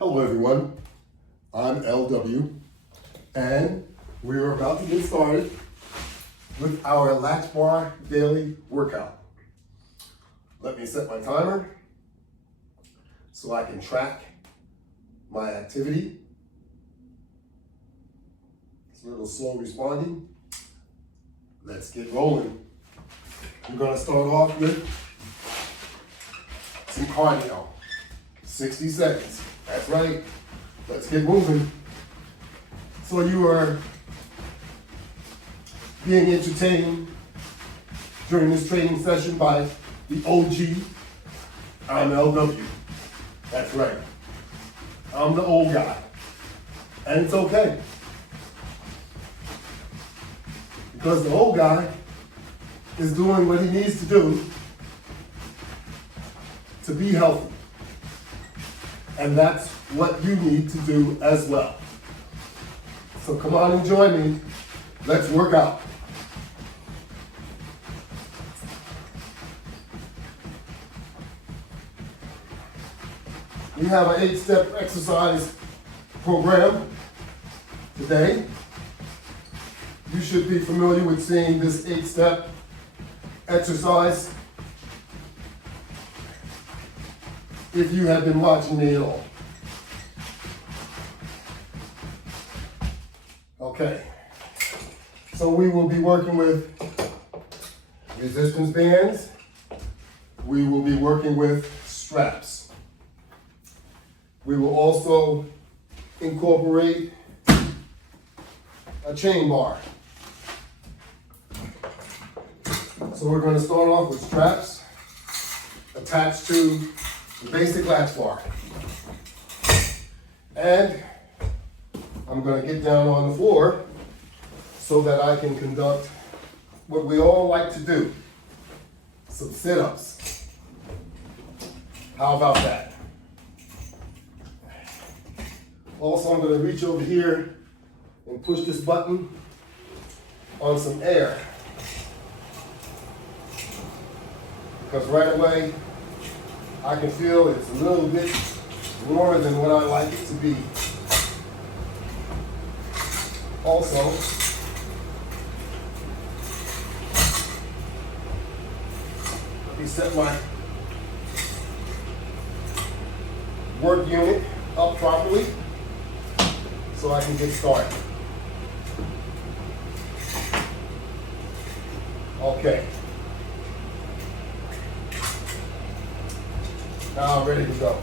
Hello everyone, I'm LW, and we are about to get started with our Latchbar daily workout. Let me set my timer so I can track my activity. It's a little slow responding. Let's get rolling. We're going to start off with some cardio, 60 seconds. That's right. Let's get moving. So you are being entertained during this training session by the OG. I'm LW. That's right. I'm the old guy. And it's okay. Because the old guy is doing what he needs to do to be healthy. And that's what you need to do as well. So come on and join me. Let's work out. We have an 8-step exercise program today. You should be familiar with seeing this 8-step exercise if you have been watching me at all. Okay, so we will be working with resistance bands. We will be working with straps. We will also incorporate a chain bar. So we're going to start off with straps attached to the Basic Latchbar. And I'm going to get down on the floor so that I can conduct what we all like to do, some sit-ups. How about that? Also, I'm going to reach over here and push this button on some air. Because right away, I can feel it's a little bit warmer than what I like it to be. Also, let me set my work unit up properly so I can get started. Okay. Now I'm ready to go.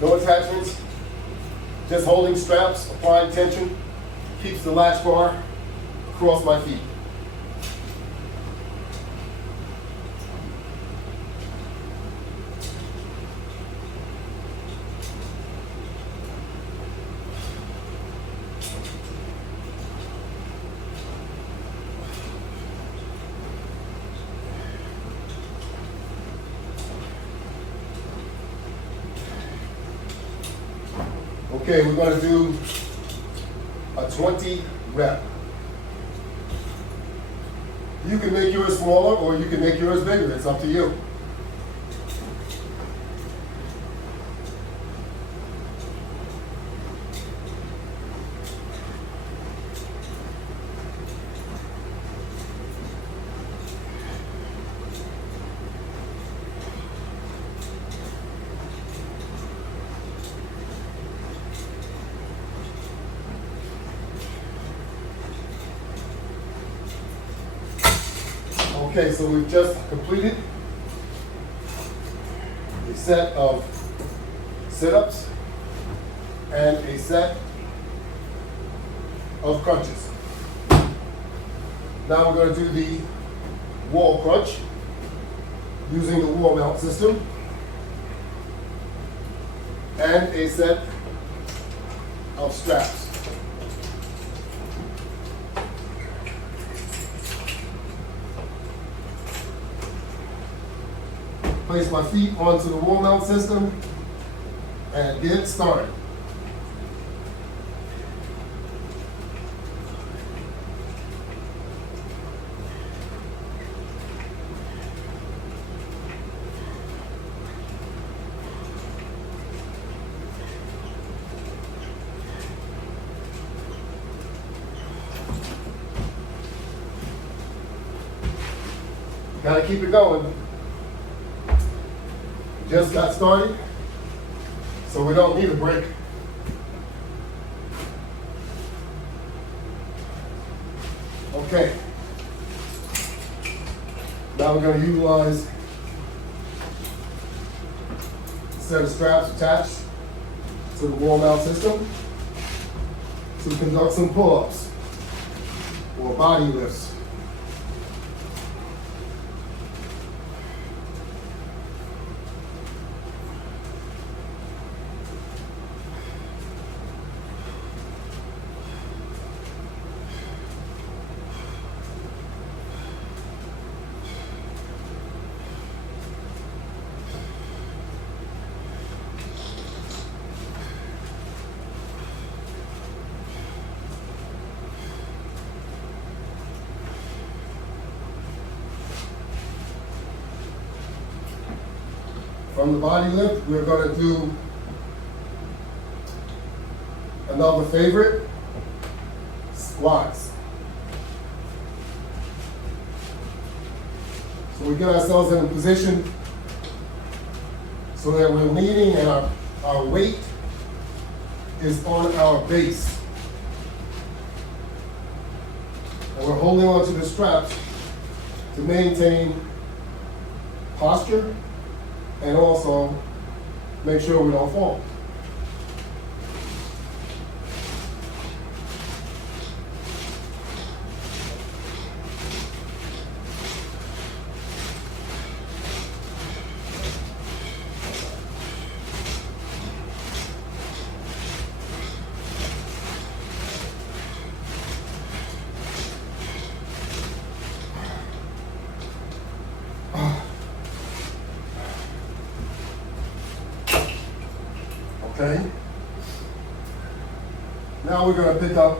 No attachments, just holding straps, applying tension, keeps the latch bar across my feet. Okay, we're going to do a 20 rep. You can make yours smaller or you can make yours bigger. It's up to you. Okay, so we've just completed a set of sit-ups and a set of crunches. Now we're going to do the wall crunch using the wall mount system and a set of straps. Place my feet onto the wall mount system and get started. Gotta keep it going. Just got started, so we don't need a break. Okay. Now we're going to utilize a set of straps attached to the wall mount system to conduct some pull-ups or body lifts. From the body lift, we're going to do another favorite, squats. So we get ourselves in a position so that we're leaning and our weight is on our base. And we're holding on to the straps to maintain posture and also make sure we don't fall. Okay. Now we're going to pick up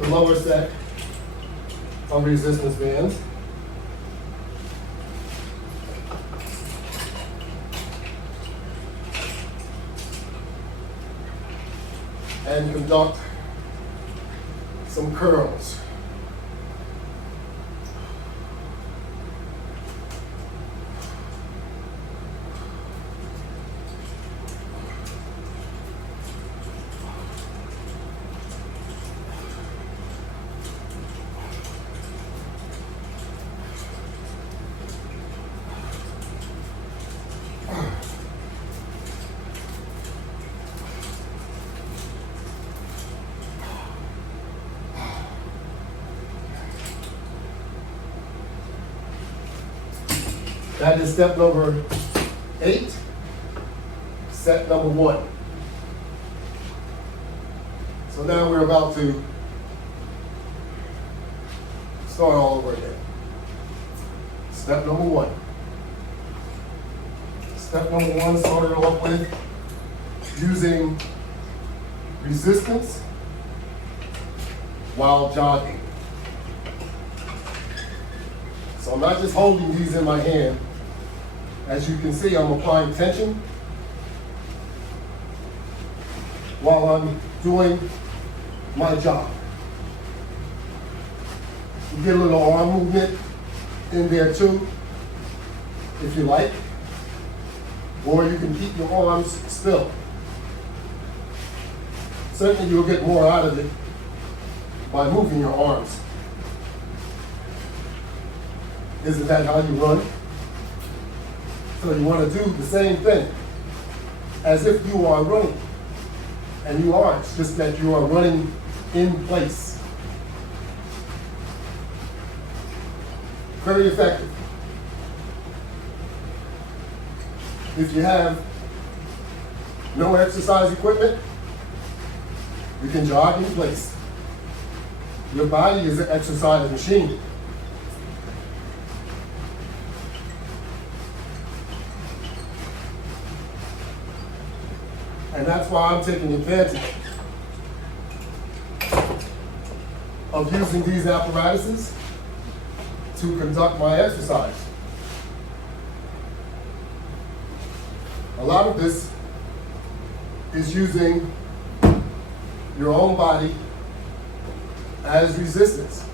the lower set of resistance bands. And conduct some curls. That is step number 8, set number 1. So now we're about to start all over again. Step number 1. Step number 1 started off with using resistance while jogging. So I'm not just holding these in my hand. As you can see, I'm applying tension while I'm doing my jog. You get a little arm movement in there too, if you like, or you can keep your arms still. Certainly you'll get more out of it by moving your arms. Isn't that how you run? So you want to do the same thing as if you are running. And you are, it's just that you are running in place. Very effective. If you have no exercise equipment, you can jog in place. Your body is an exercise machine. And that's why I'm taking advantage of using these apparatuses to conduct my exercise. A lot of this is using your own body as resistance.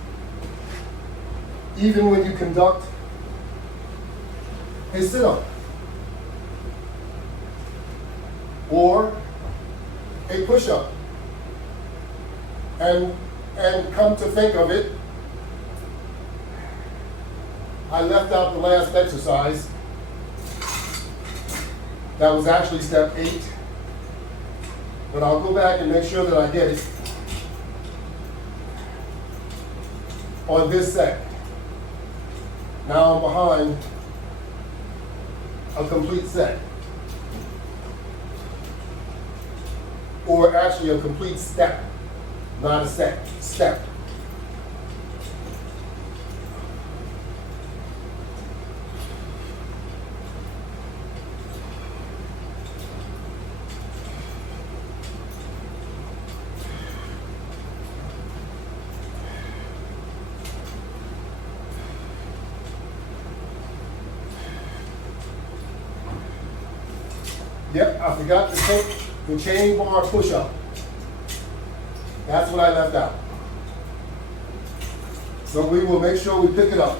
even when you conduct a sit-up or a push-up. And come to think of it, I left out the last exercise. That was actually step 8. But I'll go back and make sure that I get it on this set. Now I'm behind a complete set. Or actually a complete step, not a set, step. Yep, I forgot to take the chain bar push-up. That's what I left out. So we will make sure we pick it up.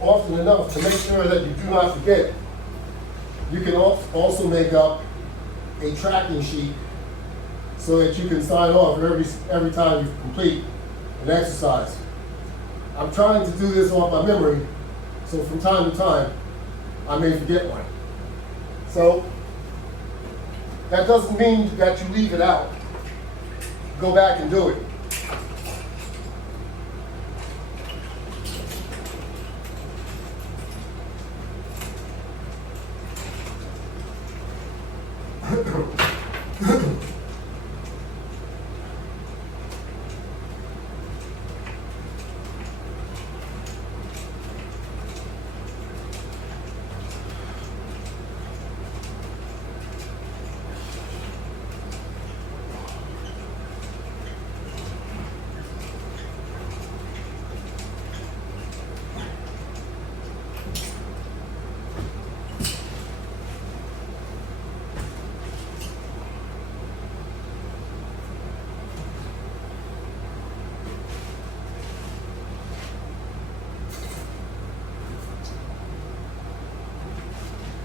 Often enough to make sure that you do not forget, you can also make up a tracking sheet so that you can sign off every time you complete an exercise. I'm trying to do this off my memory, so from time to time, I may forget one. So that doesn't mean that you leave it out. Go back and do it.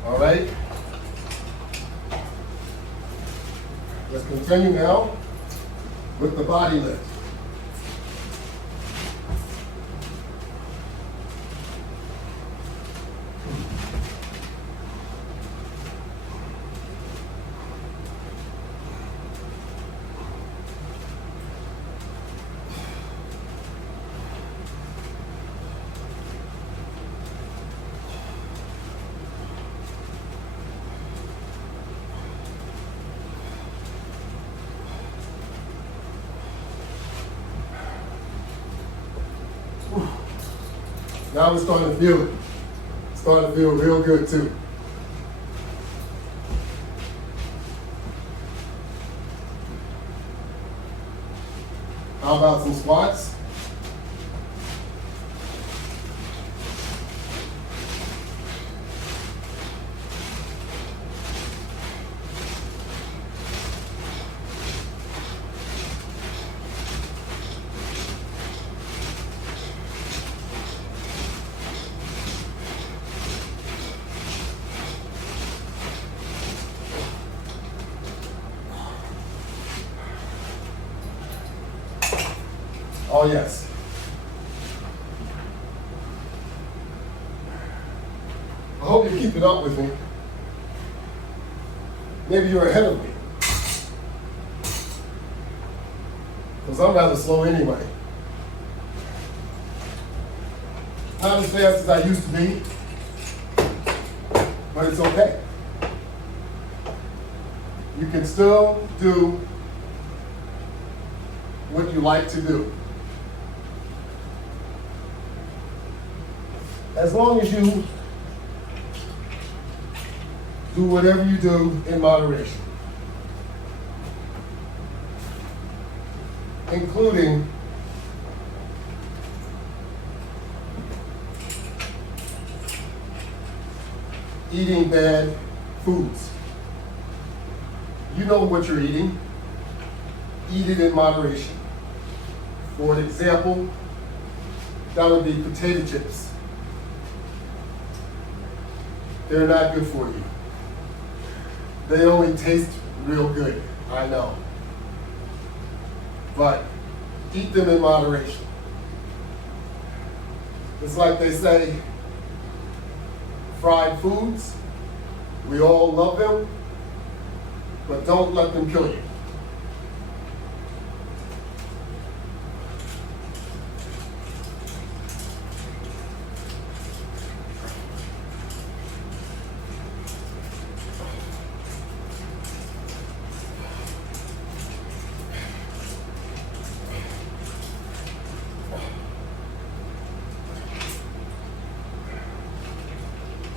All right. Let's continue now with the body lift. Now we're starting to feel it. It's starting to feel real good too. How about some squats? Oh yes. I hope you're keeping up with me. Maybe you're ahead of me. Because I'm rather slow anyway. Not as fast as I used to be. but it's okay. You can still do what you like to do. As long as you do whatever you do in moderation, including eating bad foods. You know what you're eating. Eat it in moderation. For example, that would be potato chips. They're not good for you. They only taste real good, I know. But eat them in moderation. It's like they say, fried foods, we all love them, but don't let them kill you.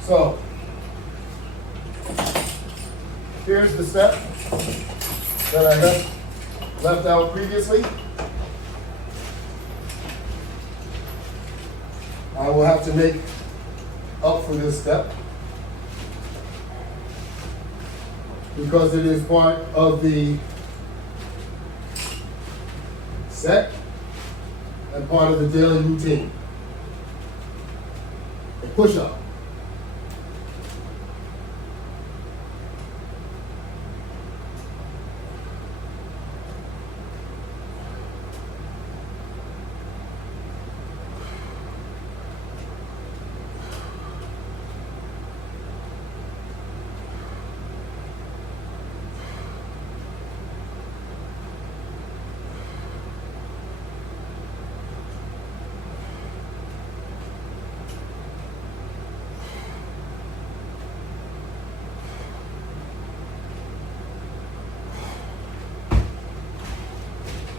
So, here's the step that I left out previously. I will have to make up for this step because it is part of the set and part of the daily routine. A push-up.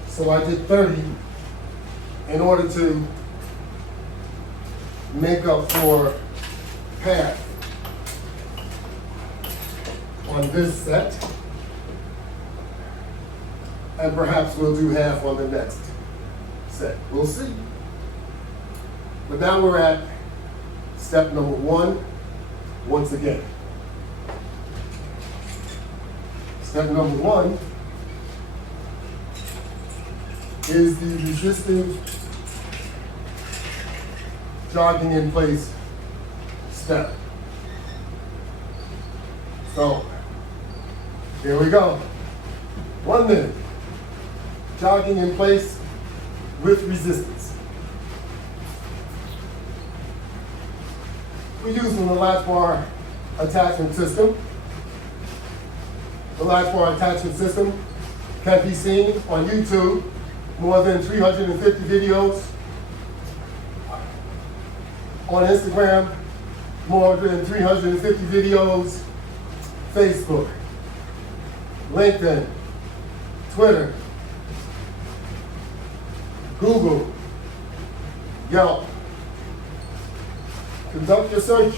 So I did 30 in order to make up for half on this set, and perhaps we'll do half on the next set. We'll see. But now we're at step number 1 once again. Step number 1 is the resistive jogging in place step. So, here we go. 1 minute. Jogging in place with resistance. We're using the latch bar attachment system. The latch bar attachment system can be seen on YouTube. More than 350 videos. On Instagram, more than 350 videos. Facebook, LinkedIn, Twitter, Google, Yelp. Conduct your search.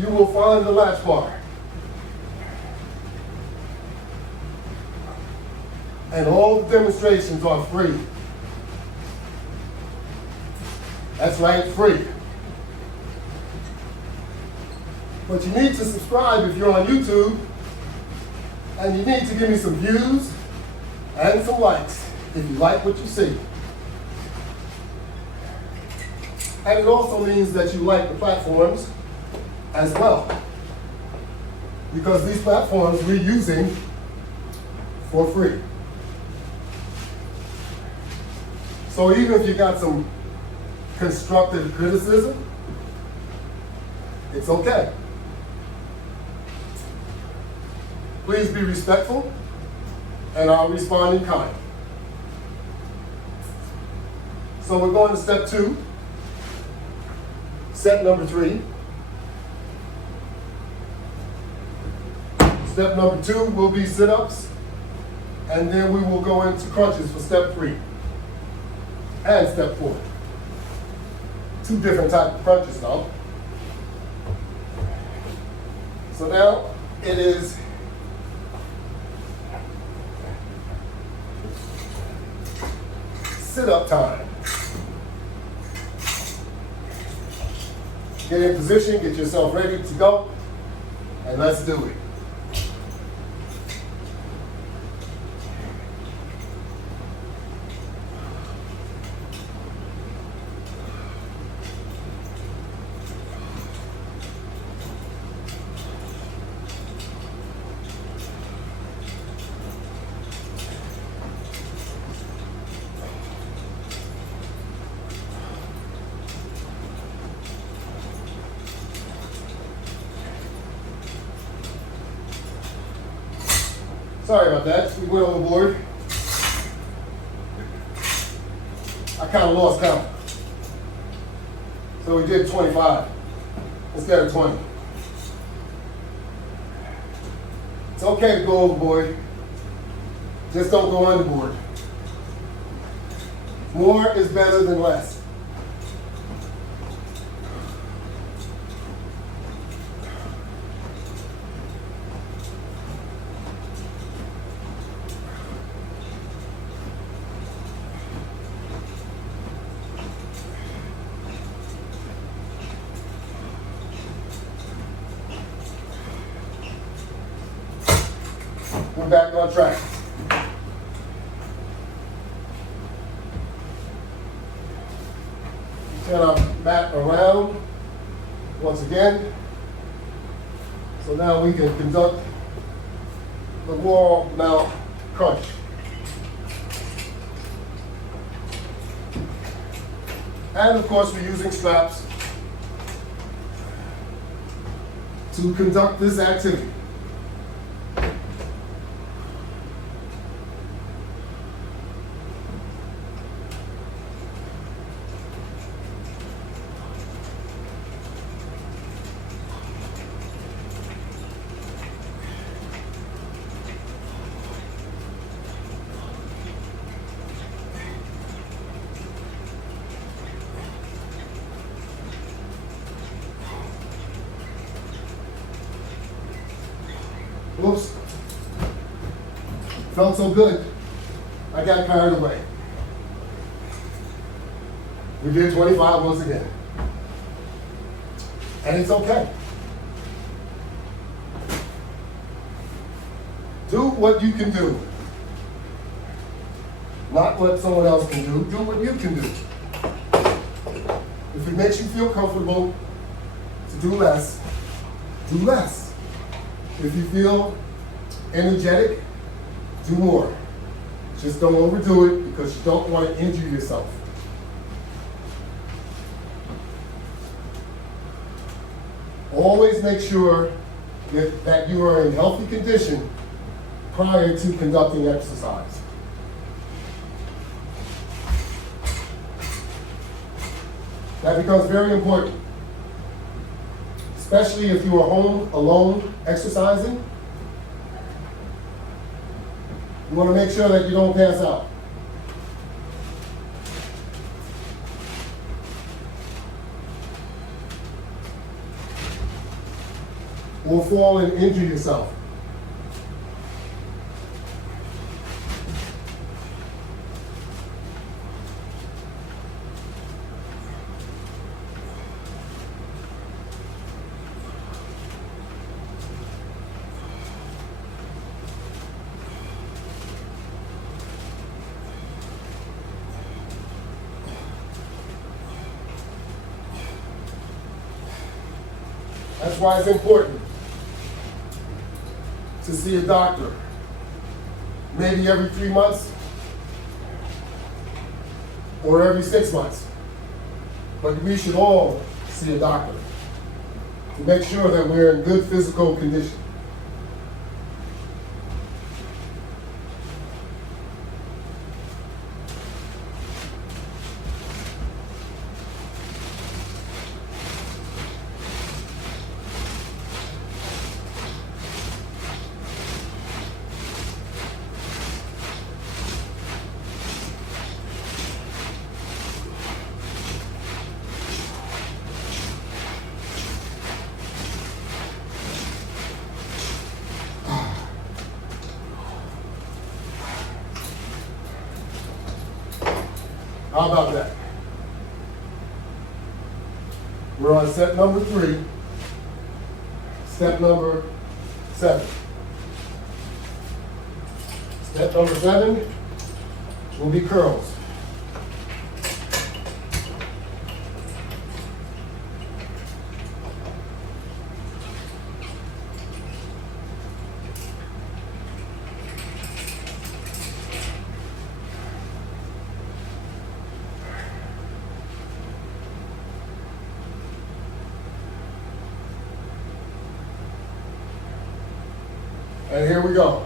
You will find the latch bar. And all the demonstrations are free. That's right, free. But you need to subscribe if you're on YouTube, and you need to give me some views and some likes if you like what you see. And it also means that you like the platforms as well, because these platforms we're using for free. So even if you got some constructive criticism, it's okay. Please be respectful, and I'll respond in kind. So we're going to step 2, set number 3. Step number 2 will be sit-ups, and then we will go into crunches for step 3 and step 4. 2 different types of crunches though. So now it is sit-up time. Get in position, get yourself ready to go, and let's do it. Sorry about that, we went overboard. I kind of lost count. So we did 25 instead of 20. It's okay to go overboard, just don't go underboard. More is better than less. We're back on track. Turn our mat around once again. So now we can conduct the wall mount crunch. And of course we're using straps to conduct this activity. Whoops. Felt so good, I got carried away. We did 25 once again. And it's okay. Do what you can do. Not what someone else can do. Do what you can do. If it makes you feel comfortable to do less, do less. If you feel energetic, do more. Just don't overdo it because you don't want to injure yourself. Always make sure that you are in healthy condition prior to conducting exercise. That becomes very important. Especially if you are home alone exercising, you want to make sure that you don't pass out. Or fall and injure yourself. That's why it's important to see a doctor, maybe every 3 months or every 6 months. But we should all see a doctor to make sure that we're in good physical condition. How about that? We're on step number 3. Step number 7. Step number 7 will be curls. And here we go.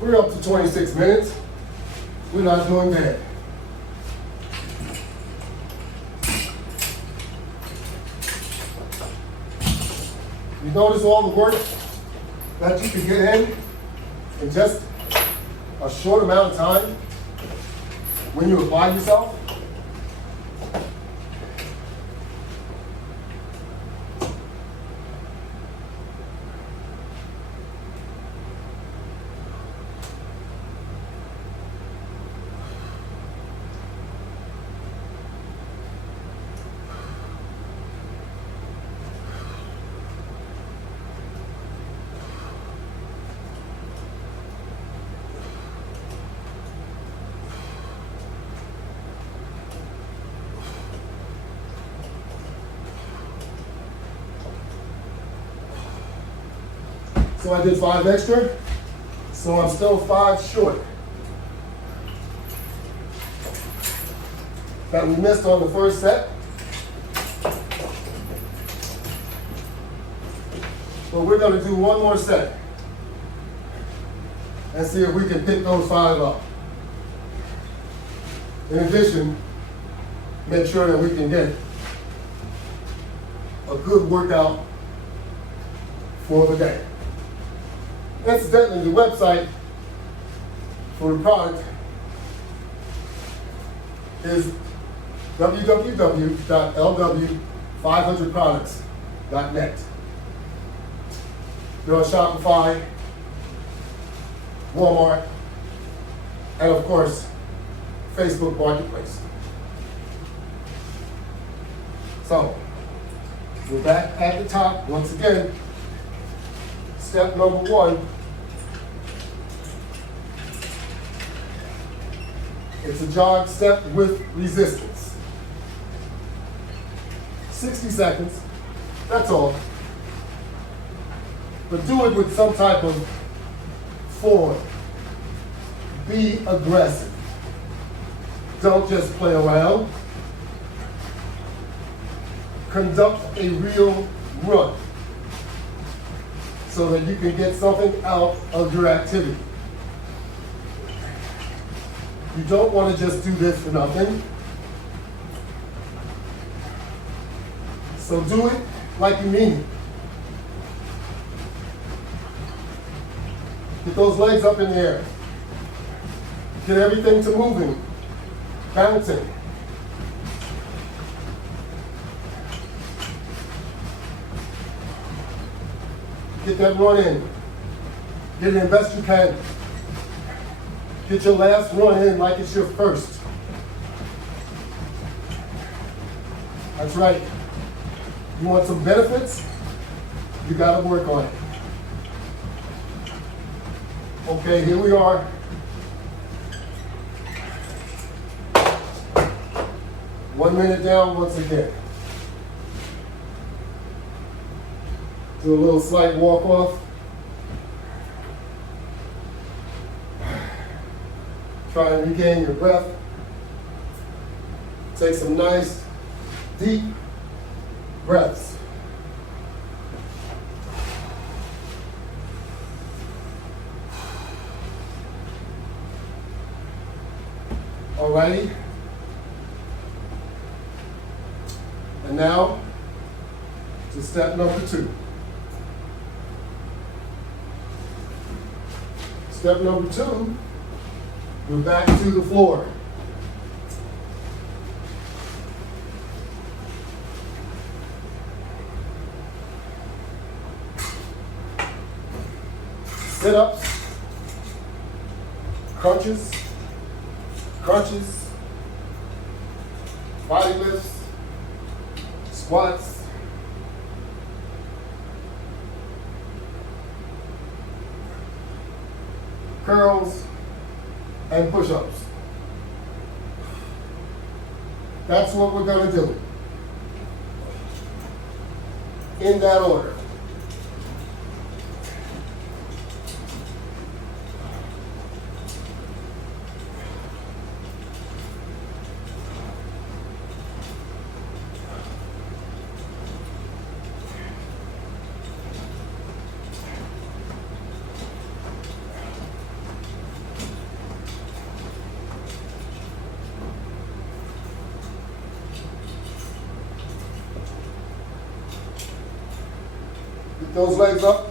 We're up to 26 minutes. We're not doing bad. You notice all the work that you can get in just a short amount of time when you apply yourself? So I did 5 extra, so I'm still 5 short. That we missed on the first set. But we're going to do one more set and see if we can pick those 5 up. In addition, make sure that we can get a good workout for the day. Incidentally, the website for the product is www.lw500products.net. They're on Shopify, Walmart, and of course, Facebook Marketplace. So, we're back at the top once again. Step number 1, it's a jog step with resistance. 60 seconds, that's all. But do it with some type of form. Be aggressive. Don't just play around. Conduct a real run, so that you can get something out of your activity. You don't want to just do this for nothing. So do it like you mean it. Get those legs up in the air. Get everything to moving, bouncing. Get that run in. Get it in best you can. Get your last run in like it's your first. That's right. You want some benefits? You gotta work on it. Okay, here we are. One minute down once again. Do a little slight walk off. Try and regain your breath. Take some nice, deep breaths. Alrighty. And now to step number 2. Step number 2, we're back to the floor. Sit-ups, crunches, body lifts, squats, curls, and push-ups. That's what we're going to do in that order. Get those legs up,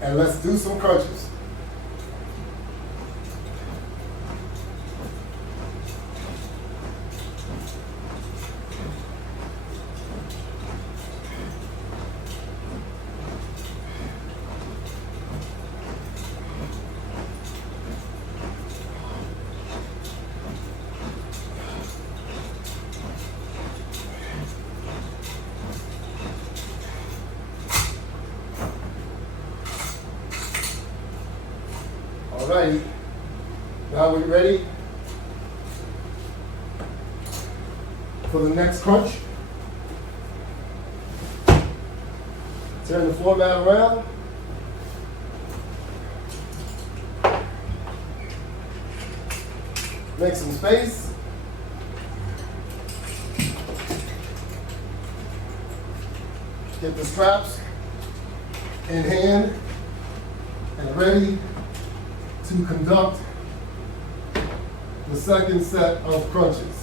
and let's do some crunches. Alrighty, now we ready for the next crunch. Turn the floor mat around. Make some space. Get the straps in hand and ready to conduct the second set of crunches.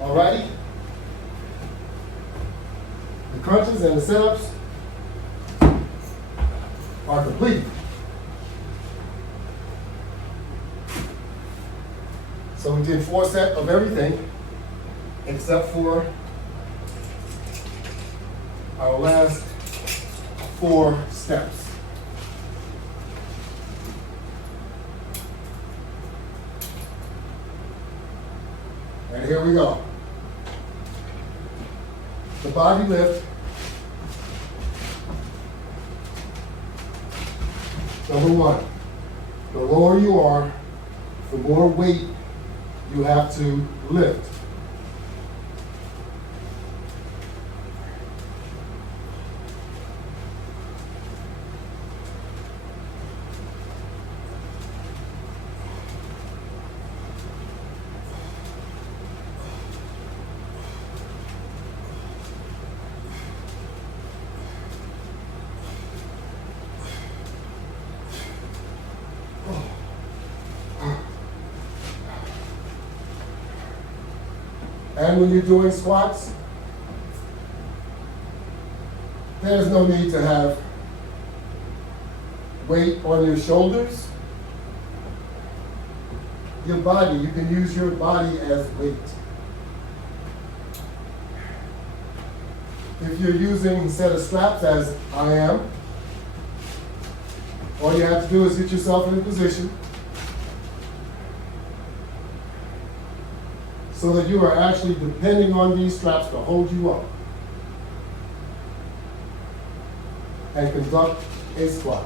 Alrighty? The crunches and the sit-ups are complete. So we did 4 sets of everything except for our last 4 steps. And here we go. The body lift. Number 1, the lower you are, the more weight you have to lift. And when you're doing squats, there's no need to have weight on your shoulders. Your body, you can use your body as weight. If you're using a set of straps, as I am, all you have to do is get yourself in a position so that you are actually depending on these straps to hold you up and conduct a squat.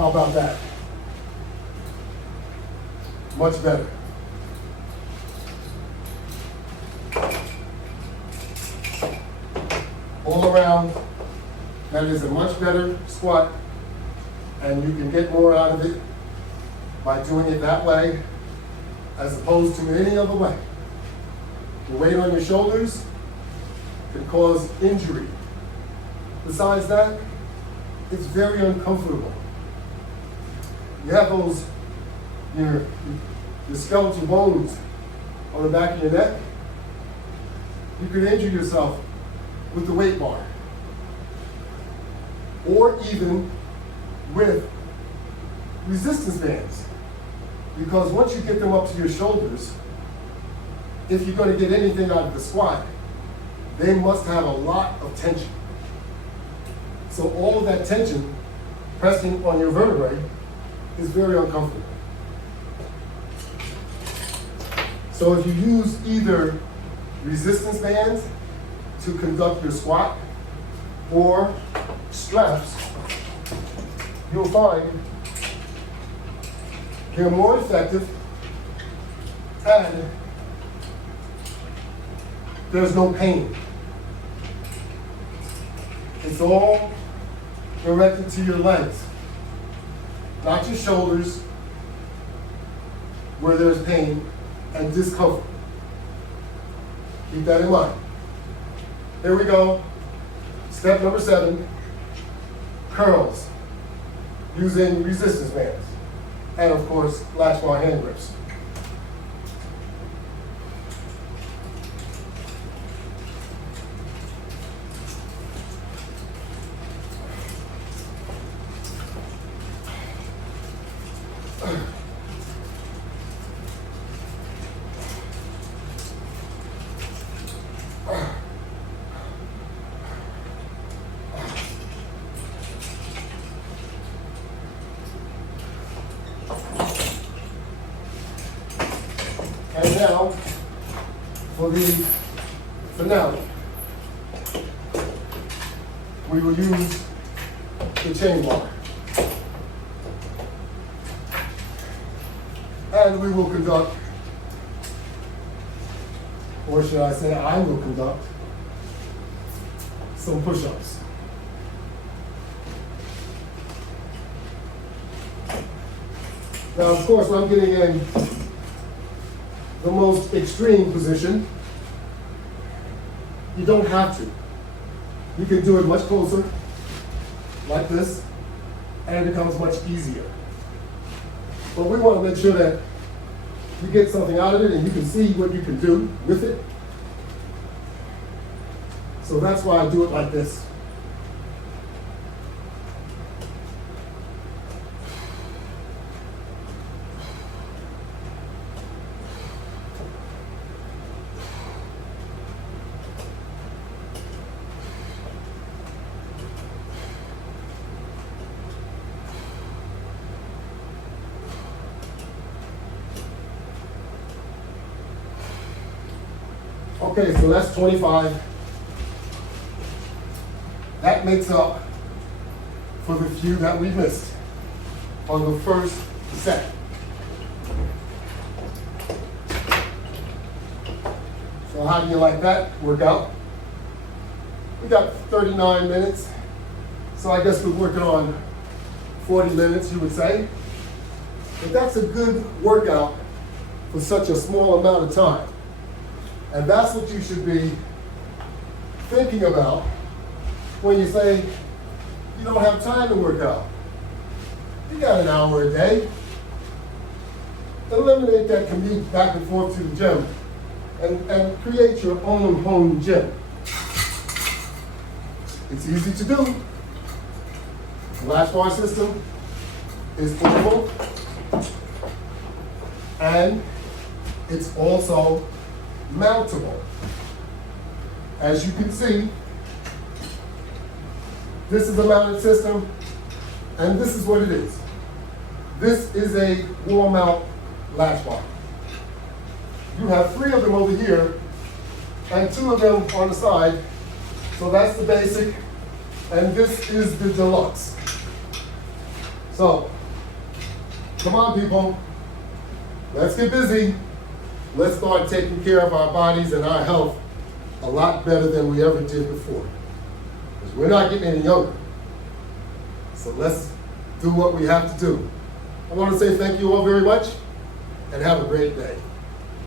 How about that? Much better. All around, that is a much better squat, and you can get more out of it by doing it that way as opposed to any other way. The weight on your shoulders can cause injury. Besides that, it's very uncomfortable. You have those, your skeletal bones on the back of your neck. You could injure yourself with the weight bar, or even with resistance bands. Because once you get them up to your shoulders, if you're going to get anything out of the squat, they must have a lot of tension. So all of that tension pressing on your vertebrae is very uncomfortable. So if you use either resistance bands to conduct your squat or straps, you'll find they're more effective and there's no pain. It's all directed to your legs, not your shoulders, where there's pain and discomfort. Keep that in mind. Here we go. Step number 7, curls using resistance bands. And of course, latch bar hand grips. And now, for the finale, we will use the chain bar. And we will conduct, or should I say I will conduct, some push-ups. Now, of course, I'm getting in the most extreme position. You don't have to. You can do it much closer, like this, and it becomes much easier. But we want to make sure that you get something out of it and you can see what you can do with it. So that's why I do it like this. Okay, so that's 25. That makes up for the few that we missed on the first set. So how do you like that workout? We got 39 minutes, so I guess we're working on 40 minutes, you would say. But that's a good workout for such a small amount of time. And that's what you should be thinking about when you say you don't have time to work out. You got an hour a day. Eliminate that commute back and forth to the gym and create your own home gym. It's easy to do. The latch bar system is portable, and it's also mountable. As you can see, this is a mounted system, and this is what it is. This is a wall mount latch bar. You have 3 of them over here, and 2 of them on the side. So that's the basic, and this is the deluxe. So, come on people, let's get busy. Let's start taking care of our bodies and our health a lot better than we ever did before. Because we're not getting any younger. So let's do what we have to do. I want to say thank you all very much and have a great day.